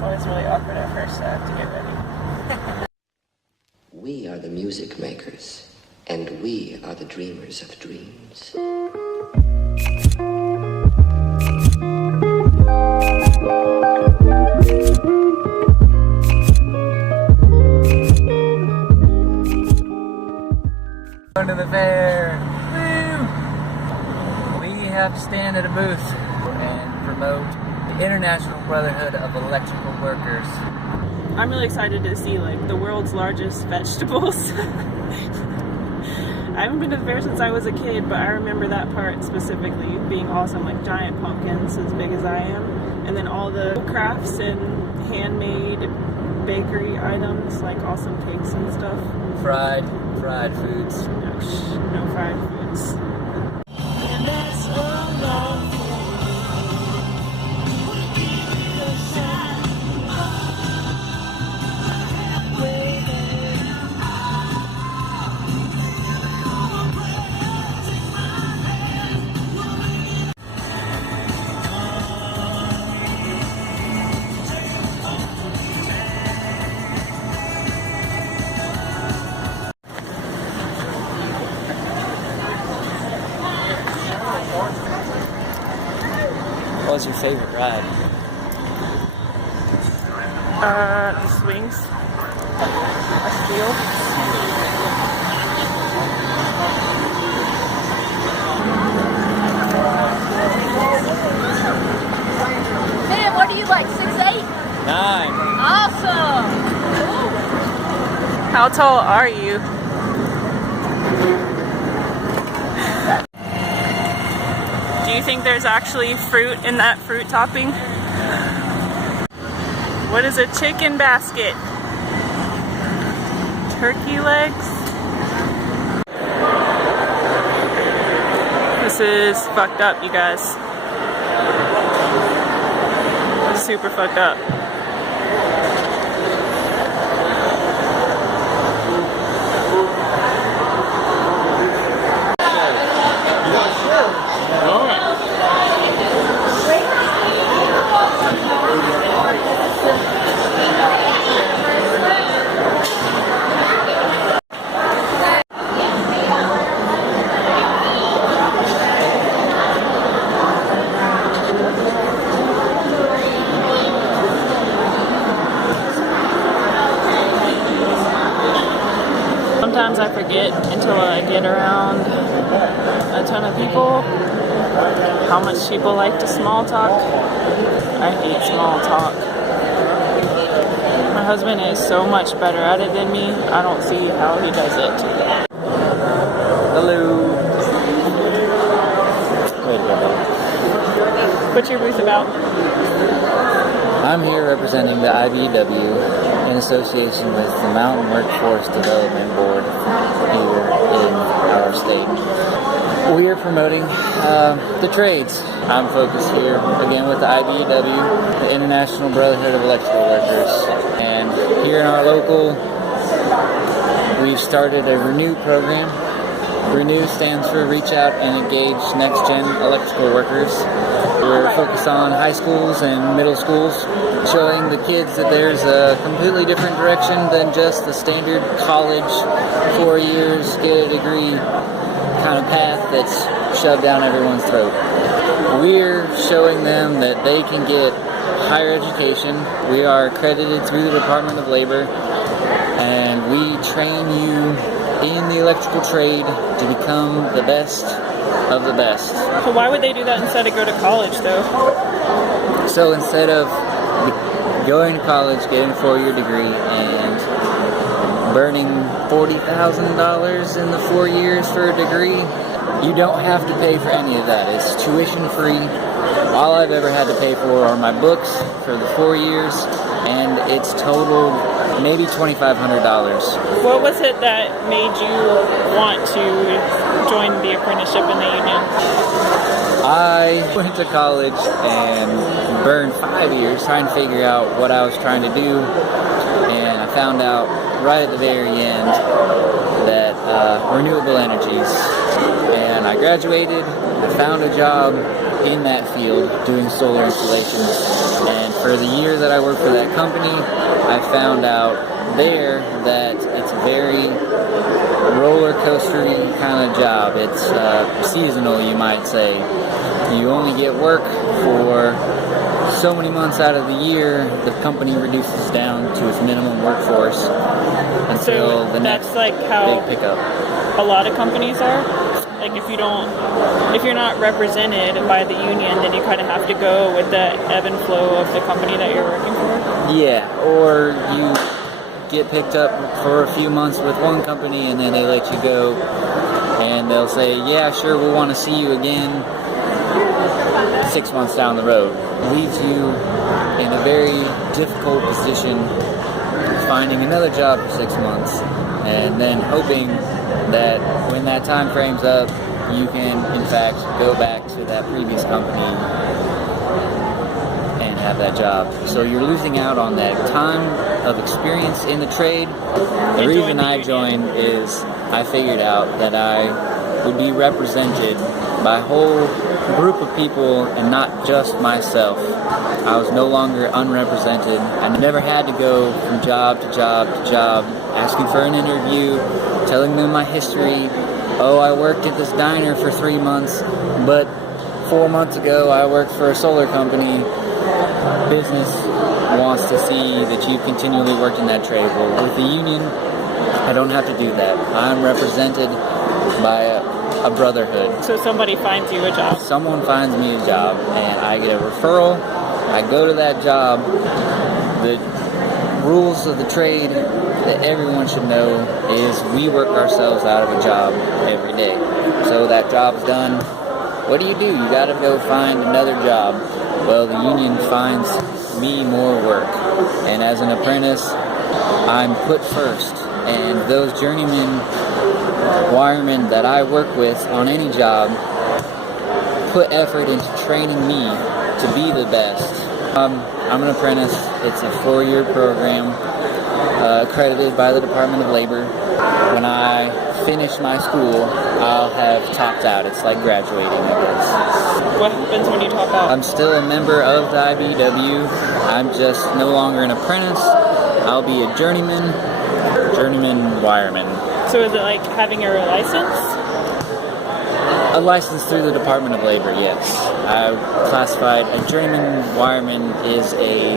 It's always really awkward at first, so I have to get ready. We are the music makers, and we are the dreamers of dreams. Going to the fair. Woo! We have to stand at a booth and promote the International Brotherhood of Electrical Workers. I'm really excited to see like the world's largest vegetables. I haven't been to the fair since I was a kid, but I remember that part specifically being awesome, like giant pumpkins as big as I am, and then all the crafts and handmade bakery items, like awesome cakes and stuff. Fried foods. No fried foods. What was your favorite ride? The swings. I feel. Man, what are you like, 6'8"? 9. Awesome! Ooh. How tall are you? Do you think there's actually fruit in that fruit topping? What is a chicken basket? Turkey legs? This is fucked up, you guys. This is super fucked up. Sometimes I forget until I get around a ton of people how much people like to small talk. I hate small talk. My husband is so much better at it than me. I don't see how he does it. Hello. Wait a minute. What's your booth about? I'm here representing the IBW in association with the Mountain Workforce Development Board here in our state. We are promoting the trades. I'm focused here again with the IBW, the International Brotherhood of Electrical Workers. And here in our local, we've started a Renew program. Renew stands for Reach Out and Engage Next Gen Electrical Workers. We're focused on high schools and middle schools, showing the kids that there's a completely different direction than just the standard college, 4 years, get a degree kind of path that's shoved down everyone's throat. We're showing them that they can get higher education. We are accredited through the Department of Labor, and we train you in the electrical trade to become the best of the best. So why would they do that instead of go to college, though? So instead of going to college, getting a 4-year degree, and burning $40,000 in the 4 years for a degree, you don't have to pay for any of that. It's tuition free. All I've ever had to pay for are my books for the 4 years, and it's total maybe $2,500. What was it that made you want to join the apprenticeship in the union? I went to college and burned 5 years trying to figure out what I was trying to do, and I found out right at the very end that renewable energies, and I graduated. I found a job in that field doing solar installations. And for the year that I worked for that company, I found out there that it's a very roller coastery kind of job. It's seasonal, you might say. You only get work for so many months out of the year. The company reduces down to its minimum workforce until the next like how big pickup. A lot of companies are. Like if you're not represented by the union, then you kind of have to go with the ebb and flow of the company that you're working for. Yeah, or you get picked up for a few months with one company and then they let you go and they'll say, yeah, sure, we'll want to see you again 6 months down the road. Leaves you in a very difficult position finding another job for 6 months and then hoping that when that time frame's up, you can in fact go back to that previous company and have that job. So you're losing out on that time of experience in the trade. The reason I joined is I figured out that I would be represented by a whole group of people and not just myself. I was no longer unrepresented. I never had to go from job to job to job asking for an interview, telling them my history. Oh, I worked at this diner for 3 months, but 4 months ago I worked for a solar company. Business wants to see that you've continually worked in that trade. Well, with the union, I don't have to do that. I'm represented by a brotherhood. So somebody finds you a job. Someone finds me a job, and I get a referral. I go to that job. The rules of the trade that everyone should know is we work ourselves out of a job every day. So that job's done. What do? You gotta go find another job. Well, the union finds me more work. And as an apprentice, I'm put first. And those journeymen, wiremen that I work with on any job put effort into training me to be the best. I'm an apprentice. It's a 4-year program accredited by the Department of Labor. When I finish my school, I'll have topped out. It's like graduating, I guess. What happens when you top out? I'm still a member of the IBEW. I'm just no longer an apprentice. I'll be a journeyman wireman. So is it like having your license? A license through the Department of Labor, yes. I classified a journeyman wireman is a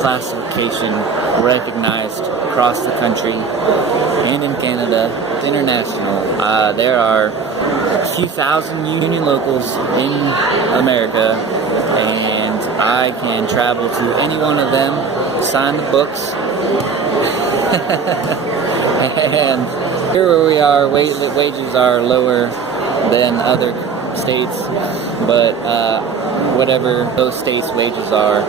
classification recognized across the country and in Canada. It's international. There are a few thousand union locals in America, and I can travel to any one of them, sign the books, and here where we are, wages are lower than other states, but whatever those states' wages are,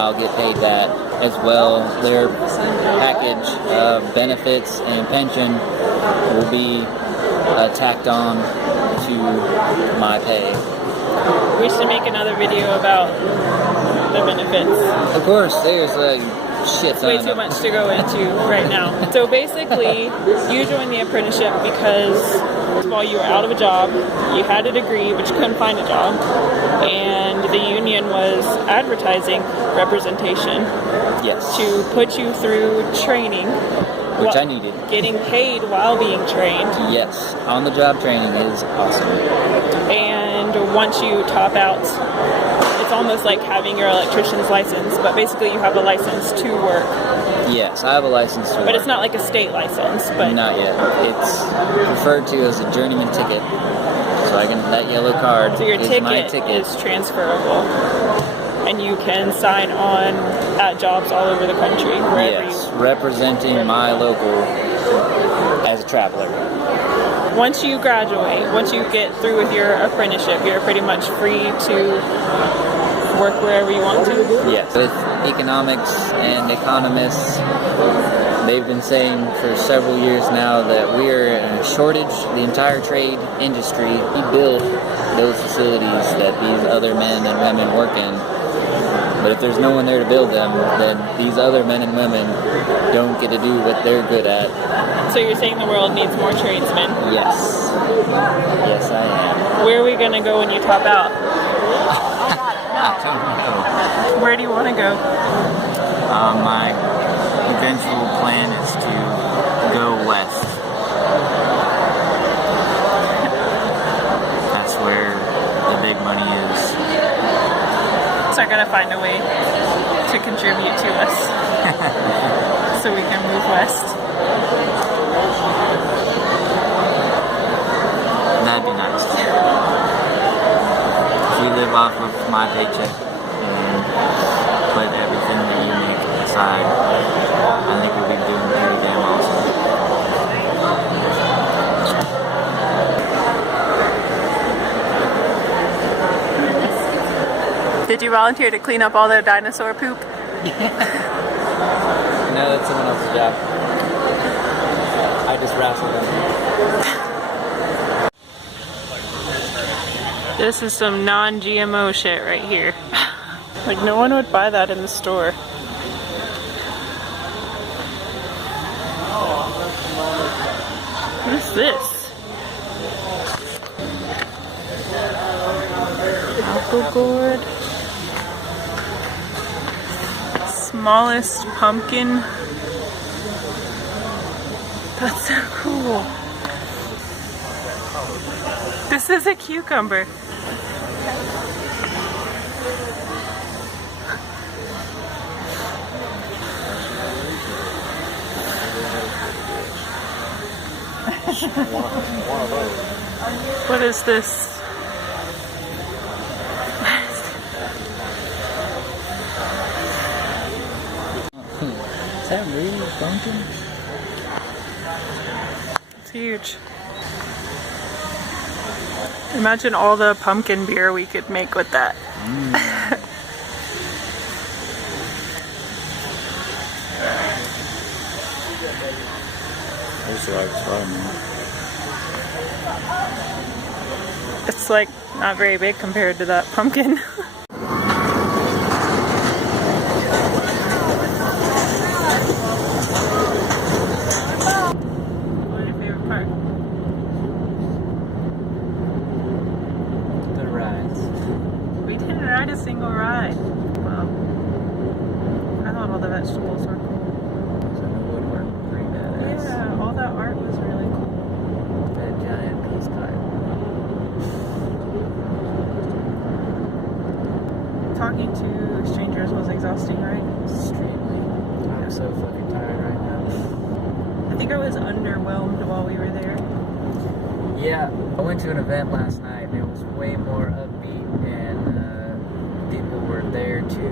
I'll get paid that as well. Their package of benefits and pension will be tacked on to my pay. We should make another video about the benefits. Of course, there's a shit ton. Way too much to go into right now. So basically, you joined the apprenticeship because while you were out of a job, you had a degree but you couldn't find a job, and the union was advertising representation. Yes. To put you through training, which I needed. Getting paid while being trained. Yes, on-the-job training is awesome. And once you top out, it's almost like having your electrician's license, but basically you have a license to work. Yes, I have a license to work. But it's not like a state license. But not yet. It's referred to as a journeyman ticket. So that yellow card so your is my ticket. Is transferable. And you can sign on at jobs all over the country. Yes, representing my local as a traveler. Once you graduate, once you get through with your apprenticeship, you're pretty much free to work wherever you want to. Yes. With economics and economists, they've been saying for several years now that we are in a shortage, the entire trade industry. We build those facilities that these other men and women work in. But if there's no one there to build them, then these other men and women don't get to do what they're good at. So you're saying the world needs more tradesmen? Yes. Yes, I am. Where are we going to go when you top out? I don't know. Where Where do you want to go? My eventual plan is to go west. That's where the big money is. So I gotta find a way to contribute to us so we can move west. That'd be nice. If we live off of my paycheck and put everything that you make aside, I think we'll be doing pretty damn awesome. Did you volunteer to clean up all their dinosaur poop? No, that's someone else's job. I just wrestled them. This is some non-GMO shit right here. Like, no one would buy that in the store. What is this? Apple gourd. Smallest pumpkin. That's so cool. This is a cucumber. What is this? Is that really pumpkin? It's huge. Imagine all the pumpkin beer we could make with that. There's a large watermelon. It's like not very big compared to that pumpkin. What is your favorite part? The rides. We didn't ride a single ride. Well, I thought all the vegetables were cool. So the woodwork, pretty badass. Yeah, all that art was really cool. That giant peace pipe. Talking to strangers was exhausting, right? Extremely. I'm so fucking tired right now. I think I was underwhelmed while we were there. Yeah, I went to an event last night and it was way more upbeat and people were there to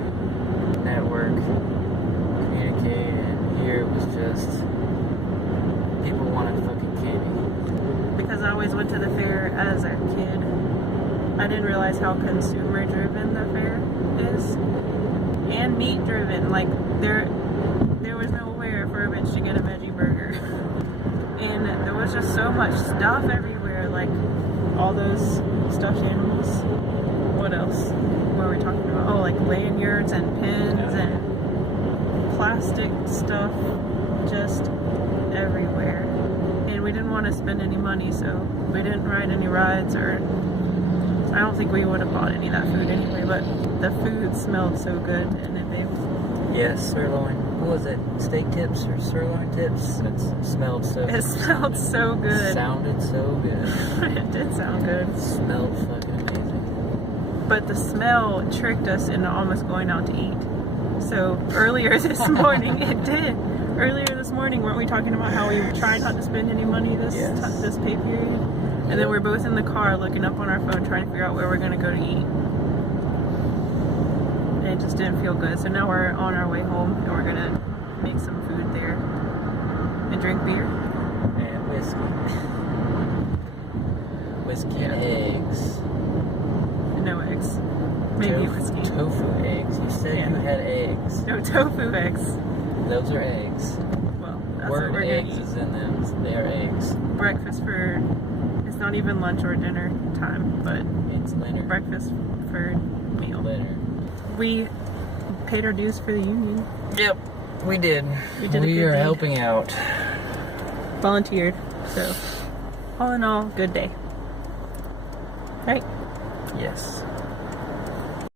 network, communicate, and here it was just people wanted fucking candy. Because I always went to the fair as a kid, I didn't realize how consumer driven the fair is. And meat driven. Like, there was nowhere for a bitch to get a veggie burger. And there was just so much stuff everywhere, like all those stuffed animals. What else? What were we talking about? Oh, like lanyards and pins and plastic stuff just everywhere. And we didn't want to spend any money, so we didn't ride any rides, or I don't think we would have bought any of that food anyway, but the food smelled so good in it, babe. Yes, sirloin. What was it? Steak tips or sirloin tips? It smelled so It smelled so good. Sounded so good. It did sound good. Smelled fucking amazing. But the smell tricked us into almost going out to eat. So earlier this morning, it did. Earlier this morning, weren't we talking about how we tried not to spend any money this pay period? And then we're both in the car looking up on our phone trying to figure out where we're going to go to eat. And it just didn't feel good. So now we're on our way home and we're going to make some food there and drink beer. And whiskey. Whiskey and eggs. No eggs. Maybe whiskey. Tofu eggs. You said you had eggs. No, tofu eggs. Those are eggs. Well, that's Word what we're going eggs to eat. is in them. They are eggs. Breakfast for... It's not even lunch or dinner time, but It's dinner. breakfast for meal. Dinner. We paid our dues for the union. Yep, we did. We did a We good are deed. helping out. Volunteered. So, all in all, good day. Right? Yes.